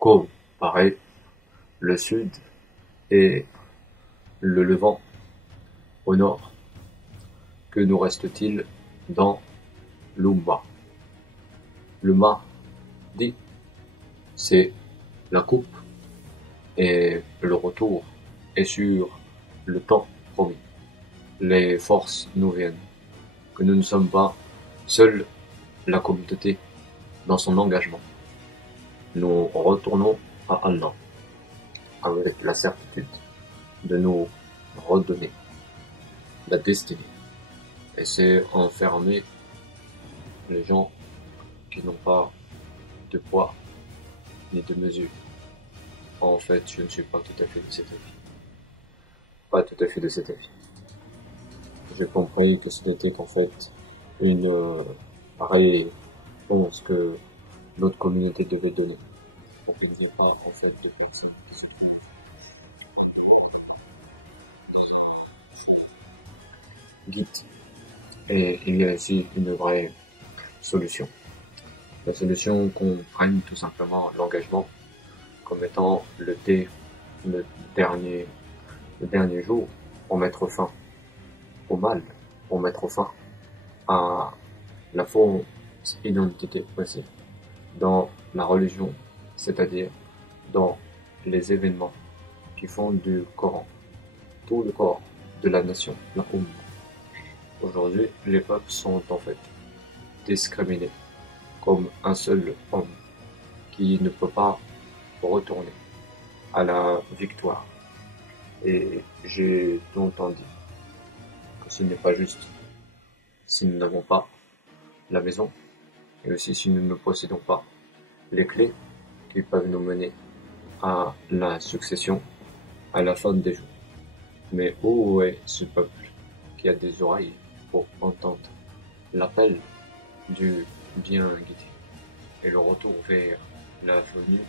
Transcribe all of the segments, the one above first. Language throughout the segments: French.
comparer le sud et le levant au nord. Que nous reste-t-il dans l'Umma? Le Mahdi, c'est la coupe et le retour est sur le temps promis. Les forces nous viennent, que nous ne sommes pas seuls, la communauté dans son engagement. Nous retournons à Allah avec la certitude de nous redonner la destinée. Et c'est enfermer les gens qui n'ont pas de poids ni de mesure. En fait, je ne suis pas tout à fait de cet avis. Pas tout à fait de cet avis. J'ai compris que c'était en fait une réponse que notre communauté devait donner. Pour qu'il n'y ait pas en fait de personnes qui se trouvent. Guide. Et il y a ici une vraie solution. La solution qu'on prenne tout simplement l'engagement comme étant le dernier jour pour mettre fin au mal, pour mettre fin à la fausse identité aussi dans la religion, c'est-à-dire dans les événements qui font du Coran, tout le corps de la nation, la Ummah. Aujourd'hui, les peuples sont en fait discriminés comme un seul homme qui ne peut pas retourner à la victoire. Et j'ai entendu que ce n'est pas juste si nous n'avons pas la maison et aussi si nous ne possédons pas les clés qui peuvent nous mener à la succession à la fin des jours. Mais où est ce peuple qui a des oreilles pour entendre l'appel du bien guidé et le retour vers la venue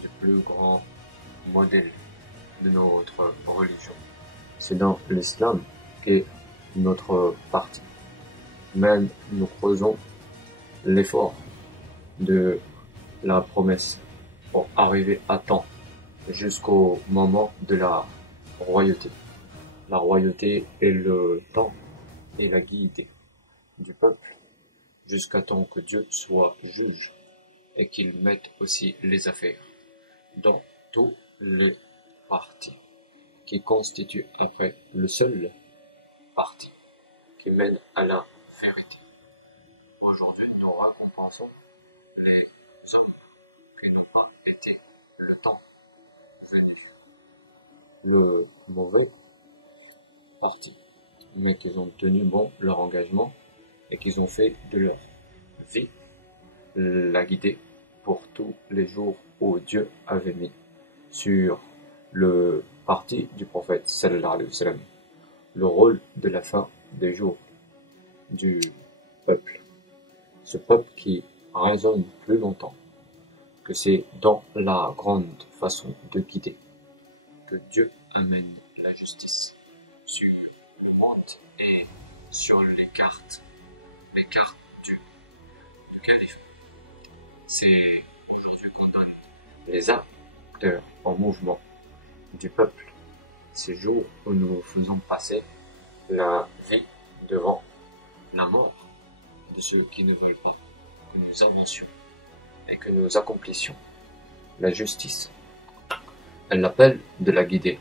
du plus grand modèle de notre religion? C'est dans l'islam qu'est notre partie. Même nous creusons l'effort de la promesse pour arriver à temps jusqu'au moment de la royauté. La royauté est le temps et la guidée du peuple jusqu'à temps que Dieu soit juge et qu'il mette aussi les affaires dans tous les partis qui constituent après le seul parti qui mène à la vérité. Aujourd'hui, nous récompensons les hommes qui n'ont pas été le temps le mauvais parti, mais qu'ils ont tenu bon leur engagement et qu'ils ont fait de leur vie la guidée pour tous les jours où Dieu avait mis sur le parti du prophète sallallahu alayhi wa sallam le rôle de la fin des jours du peuple. Ce peuple qui raisonne plus longtemps que c'est dans la grande façon de guider que Dieu amène la justice sur le monde et sur les cartes du calife. C'est aujourd'hui qu'on donne les acteurs en mouvement du peuple, ces jours où nous faisons passer la vie devant la mort de ceux qui ne veulent pas que nous avancions et que nous accomplissions la justice. Elle l'appelle de la guider,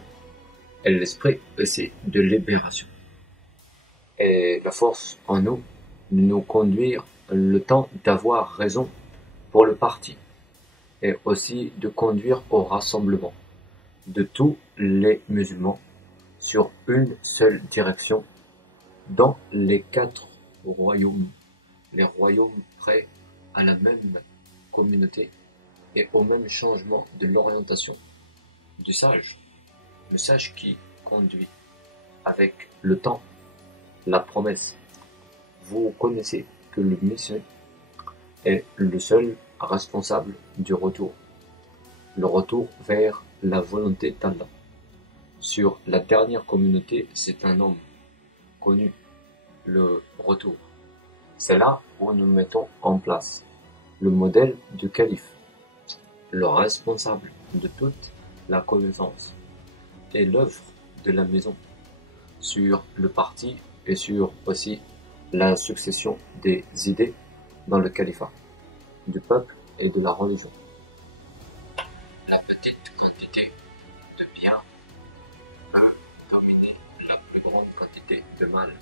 elle l'esprit aussi de libération. Et la force en nous de nous conduire le temps d'avoir raison pour le parti et aussi de conduire au rassemblement de tous les musulmans sur une seule direction dans les 4 royaumes, les royaumes prêts à la même communauté et au même changement de l'orientation du sage, le sage qui conduit avec le temps la promesse. Vous connaissez que le Messie est le seul responsable du retour, le retour vers la volonté d'Allah. Sur la dernière communauté, c'est un homme connu, le retour. C'est là où nous mettons en place le modèle du calife. le responsable de toute la connaissance et l'œuvre de la maison sur le parti et sur aussi la succession des idées dans le califat, du peuple et de la religion. La petite quantité de bien a dominé la plus grande quantité de mal.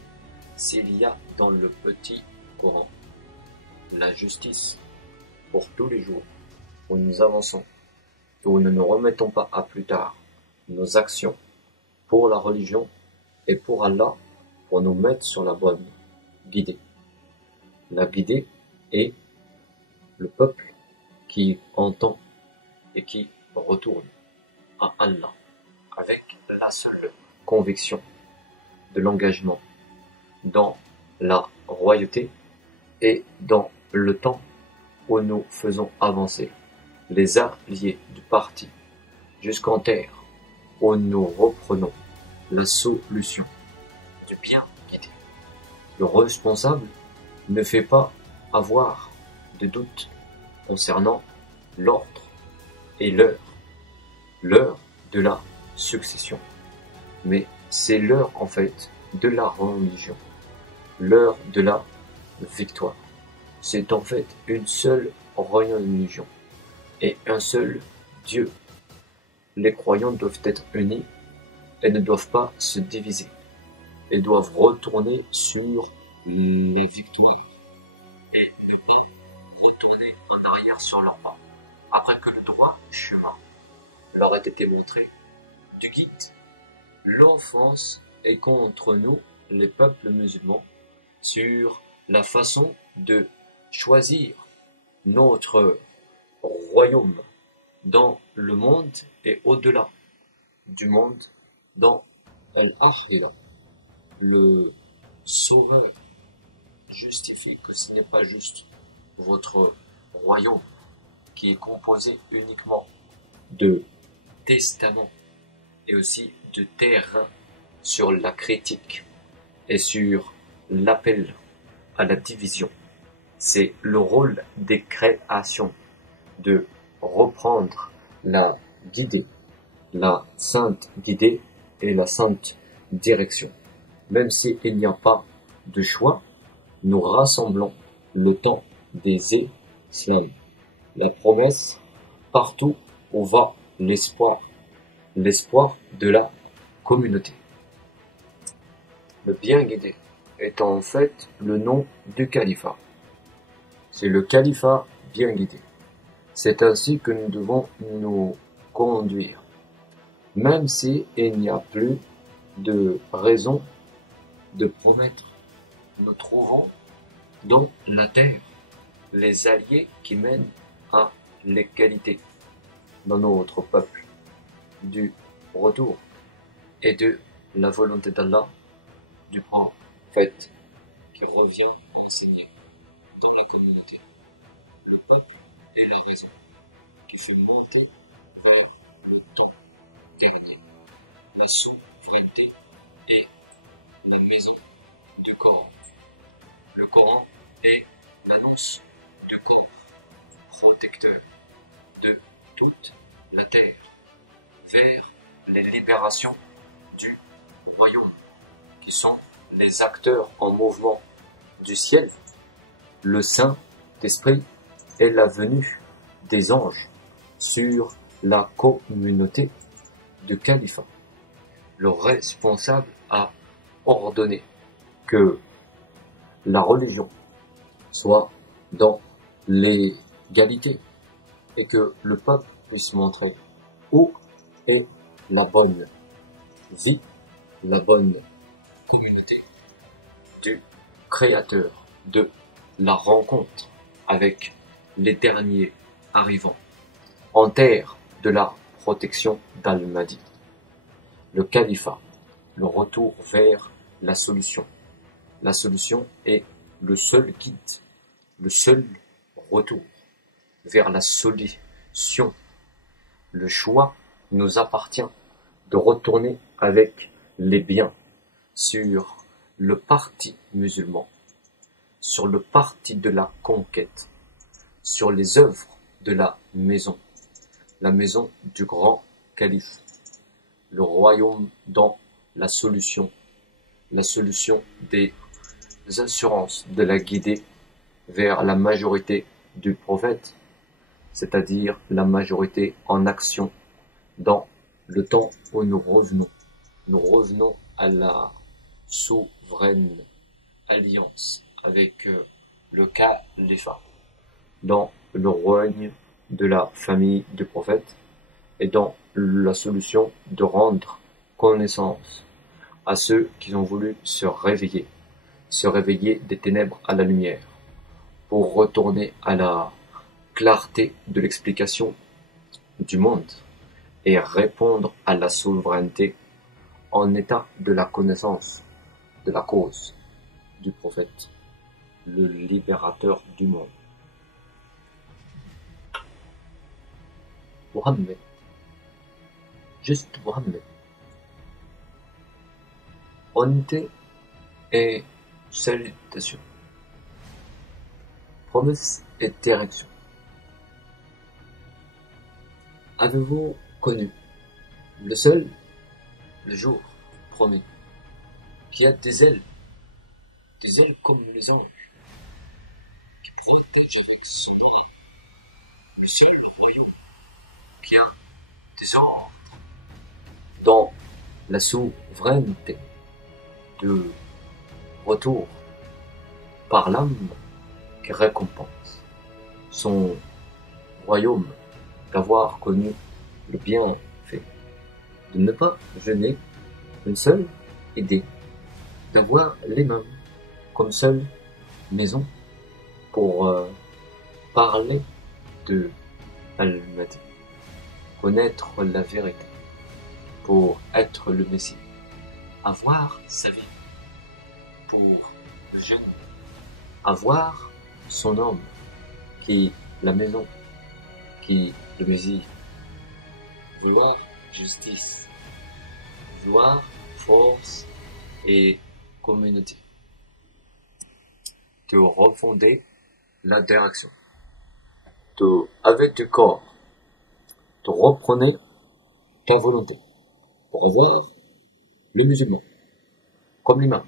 S'il y a dans le petit Coran la justice pour tous les jours où nous avançons et où nous ne remettons pas à plus tard nos actions pour la religion et pour Allah, pour nous mettre sur la bonne guidée. La guidée est le peuple qui entend et qui retourne à Allah avec la seule conviction de l'engagement dans la royauté et dans le temps où nous faisons avancer les alliés du parti jusqu'en terre où nous reprenons la solution du bien guidé. Le responsable ne fait pas avoir de doute concernant l'ordre et l'heure de la succession. Mais c'est l'heure en fait de la religion, l'heure de la victoire. C'est en fait une seule religion et un seul Dieu. Les croyants doivent être unis et ne doivent pas se diviser. Ils doivent retourner sur les victoires et ne pas retourner en arrière sur leurs pas. Après que le droit chemin leur ait été montré du guide, l'offense est contre nous, les peuples musulmans, sur la façon de choisir notre royaume dans le monde et au-delà du monde, dans Al-Akhira. Le Sauveur justifie que ce n'est pas juste votre royaume qui est composé uniquement de testaments et aussi de terrain sur la critique et sur l'appel à la division. C'est le rôle des créations de reprendre la guidée, la sainte guidée et la sainte direction. Même s'il n'y a pas de choix, nous rassemblons le temps des islams. La promesse, partout où va l'espoir de la communauté. Le bien guidé est en fait le nom du califat. C'est le califat bien guidé. C'est ainsi que nous devons nous conduire. Même s'il n'y a plus de raison de promettre, nous trouvons dans la terre les alliés qui mènent à l'égalité dans notre peuple, du retour et de la volonté d'Allah, du prophète qui revient enseigner dans la communauté. Le peuple est la raison qui fait monter vers le temps dernier, la souveraineté et la maison du Coran. Le Coran est l'annonce du corps protecteur de toute la terre vers les libérations du royaume, qui sont les acteurs en mouvement du ciel, le Saint-Esprit et la venue des anges sur la communauté du califat. Le responsable a ordonné que la religion soit dans l'égalité et que le peuple puisse montrer où est la bonne vie, la bonne communauté du Créateur, de la rencontre avec les derniers arrivants en terre de la protection d'Al-Mahdi. Le califat, le retour vers la solution. La solution est le seul guide, le seul retour vers la solution. Le choix nous appartient de retourner avec les biens sur le parti musulman, sur le parti de la conquête, sur les œuvres de la maison, la maison du grand calife, le royaume dans la solution des assurances de la guider vers la majorité du prophète, c'est-à-dire la majorité en action dans le temps où nous revenons. Nous revenons à la souveraine alliance avec le califat dans le règne de la famille du prophète et dans la solution de rendre connaissance à ceux qui ont voulu se réveiller des ténèbres à la lumière, pour retourner à la clarté de l'explication du monde et répondre à la souveraineté en état de la connaissance de la cause du prophète, le libérateur du monde. Mohammed, juste Mohammed. Honnêteté et salutation. Promesse et direction. Avez-vous connu le seul, le jour promis, qui a des ailes comme les anges, qui protège avec son bras, le seul royaume, qui a des ordres dans la souveraineté de retour par l'âme qui récompense son royaume d'avoir connu le bienfait, de ne pas jeûner une seule idée, d'avoir les mains comme seule maison pour parler de Al-Mahdi, connaître la vérité, pour être le Messie, avoir sa vie, pour le jeûne, avoir son homme, qui la maison, qui le Messie, vouloir justice, vouloir force et communauté, de refonder la direction, avec le corps, de reprendre ta volonté, pour avoir le musulman, comme l'imam,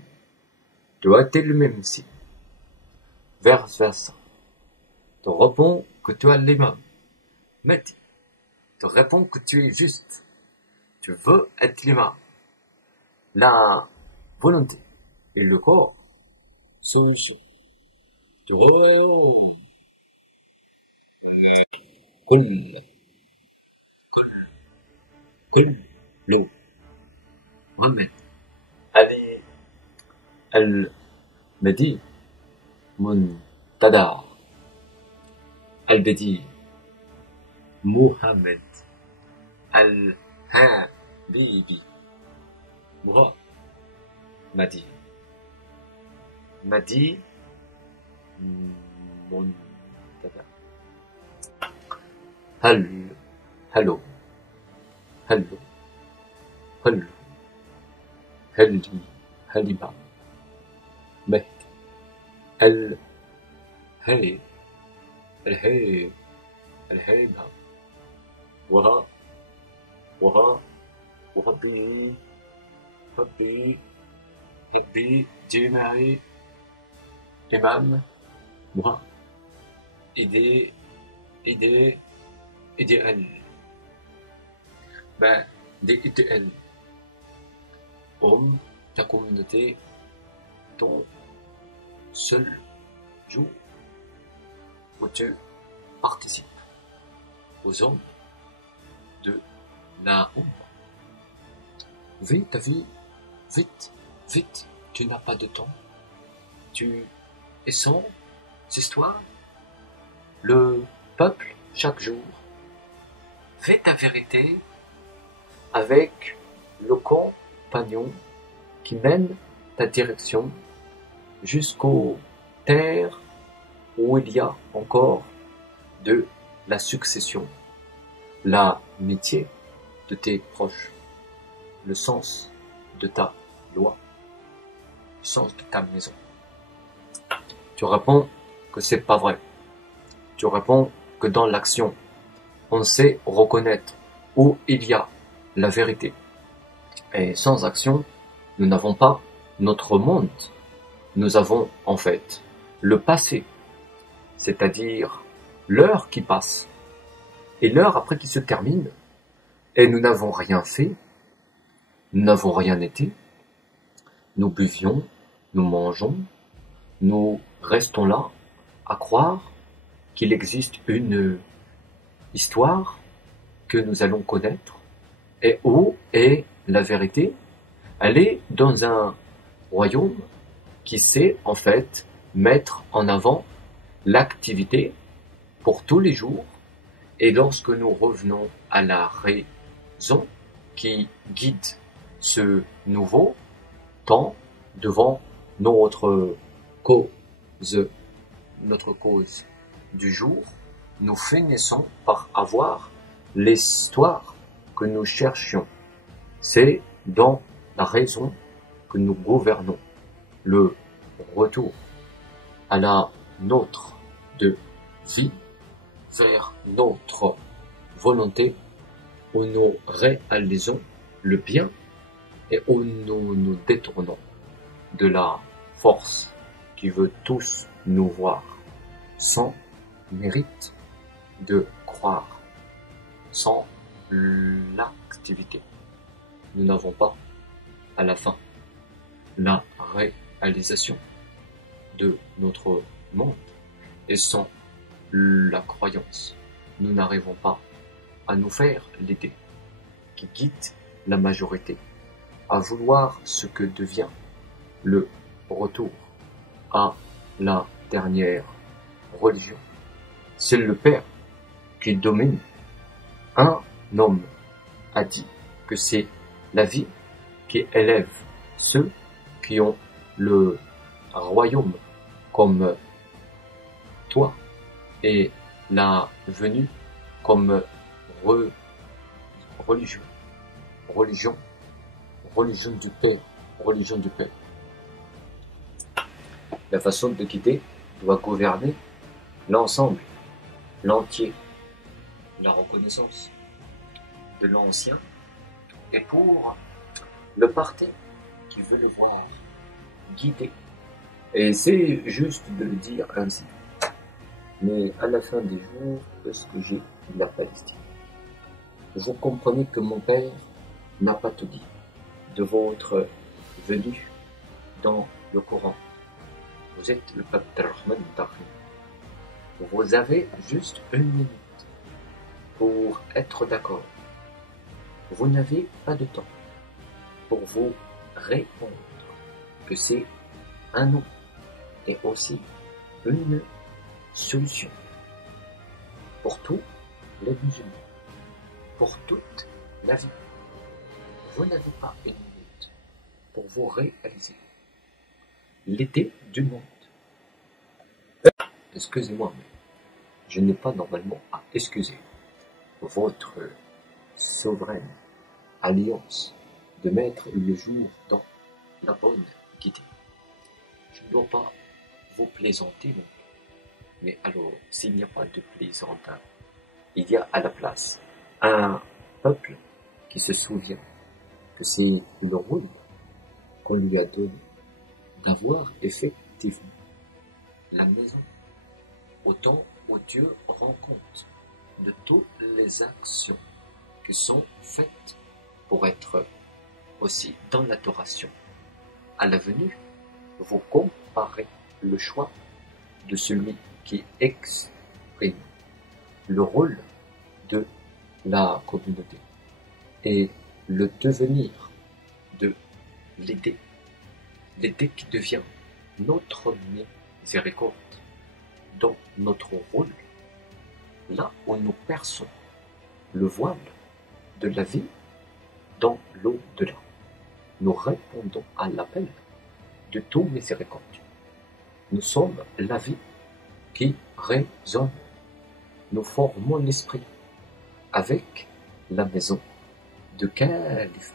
doit être le même ici, vice versa, te répond que tu as l'imam, mais te répond que tu es juste, tu veux être l'imam, la volonté et le corps, solution, du royaume, كل محمد علي المهدي منتدى البديع محمد الحبيبي مهدي منتدى هلو هلو هلبا مهدي الهيبة وهبي جماعي إمام مها idéal. Des idéal. Homme, ta communauté, ton seul jour où tu participes aux hommes de la Oumma. Vis ta vie, vite, tu n'as pas de temps. Tu es sans histoire. Le peuple, chaque jour, fais ta vérité avec le compagnon qui mène ta direction jusqu'aux terres où il y a encore de la succession, l'amitié de tes proches, le sens de ta loi, le sens de ta maison. Tu réponds que c'est pas vrai. Tu réponds que dans l'action, on sait reconnaître où il y a la vérité. Et sans action, nous n'avons pas notre monde. Nous avons en fait le passé, c'est-à-dire l'heure qui passe et l'heure après qui se termine, et nous n'avons rien fait, nous n'avons rien été, nous buvions, nous mangeons, nous restons là à croire qu'il existe une histoire que nous allons connaître, et où est la vérité? Elle est dans un royaume qui sait en fait mettre en avant l'activité pour tous les jours, et lorsque nous revenons à la raison qui guide ce nouveau temps devant notre cause du jour, nous finissons par avoir l'histoire que nous cherchions. C'est dans la raison que nous gouvernons. Le retour à la nôtre de vie vers notre volonté, où nous réalisons le bien et où nous nous détournons de la force qui veut tous nous voir sans mérite de croire, sans l'activité. Nous n'avons pas à la fin la réalisation de notre monde, et sans la croyance, nous n'arrivons pas à nous faire l'idée qui guide la majorité à vouloir ce que devient le retour à la dernière religion. C'est le Père qui domine. Un homme a dit que c'est la vie qui élève ceux qui ont le royaume comme toi, et la venue comme religion du Père, religion du Père. La façon de quitter doit gouverner l'ensemble, l'entier, la reconnaissance de l'ancien, et pour le parti qui veut le voir guider. Et c'est juste de le dire ainsi. Mais à la fin des jours, est-ce que j'ai la Palestine? Vous comprenez que mon père n'a pas tout dit de votre venue dans le Coran. Vous êtes le pape Rahman Tahri. Vous avez juste une minute pour être d'accord. Vous n'avez pas de temps pour vous répondre que c'est un non et aussi une solution pour tous les musulmans, pour toute la vie. Vous n'avez pas une minute pour vous réaliser l'idée du monde. Excusez-moi, mais je n'ai pas normalement à excuser votre souveraine alliance de mettre le jour dans la bonne guidée. Je ne dois pas vous plaisanter, donc. Mais alors, s'il n'y a pas de plaisantin, il y a à la place un peuple qui se souvient que c'est le rôle qu'on lui a donné d'avoir effectivement la maison au temps où Dieu rend compte de toutes les actions qui sont faites pour être aussi dans l'adoration. À la venue, vous comparez le choix de celui qui exprime le rôle de la communauté et le devenir de l'idée qui devient notre miséricorde dans notre rôle, là où nous perçons le voile de la vie dans l'au-delà. Nous répondons à l'appel de tout miséricordieux. Nous sommes la vie qui résonne. Nous formons l'esprit avec la maison de Khalifa.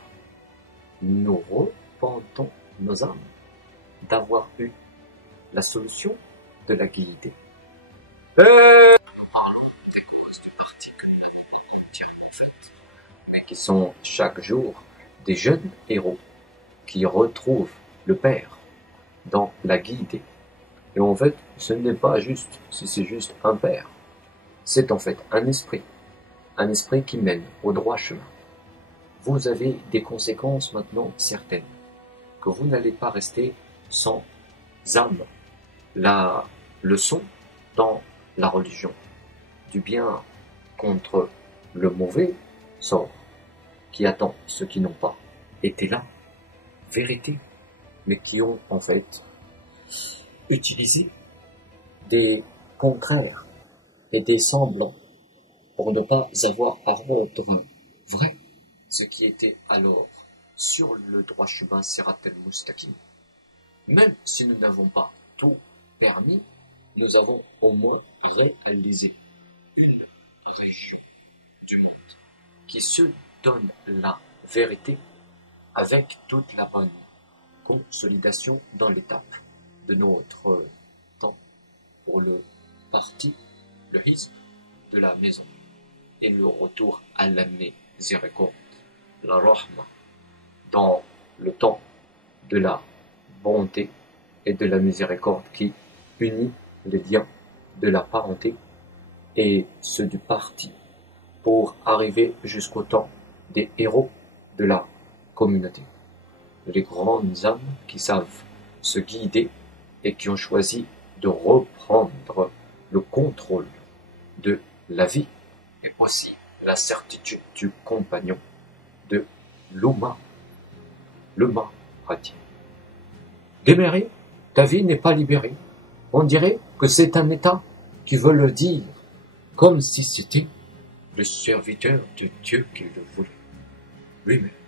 Nous repentons nos âmes d'avoir eu la solution de la guidée. Des causes du particulier qui sont chaque jour des jeunes héros qui retrouvent le Père dans la guidée. Et en fait, ce n'est pas juste si c'est juste un Père. C'est en fait un esprit qui mène au droit chemin. Vous avez des conséquences maintenant certaines, que vous n'allez pas rester sans âme. La leçon dans la religion du bien contre le mauvais sort, qui attend ceux qui n'ont pas été là, vérité, mais qui ont en fait utilisé des contraires et des semblants pour ne pas avoir à rendre vrai ce qui était alors sur le droit chemin Sirat al-Mustaqim. Même si nous n'avons pas tout permis, nous avons au moins réalisé une région du monde qui se donne la vérité avec toute la bonne consolidation dans l'étape de notre temps pour le parti, le hizb de la maison et le retour à la miséricorde, la rahma, dans le temps de la bonté et de la miséricorde qui unit les liens de la parenté et ceux du parti pour arriver jusqu'au temps des héros de la communauté. Les grandes âmes qui savent se guider et qui ont choisi de reprendre le contrôle de la vie et aussi la certitude du compagnon de l'Ummah, le Mahdi. Déméré, ta vie n'est pas libérée. On dirait que c'est un état qui veut le dire, comme si c'était le serviteur de Dieu qui le voulait lui-même.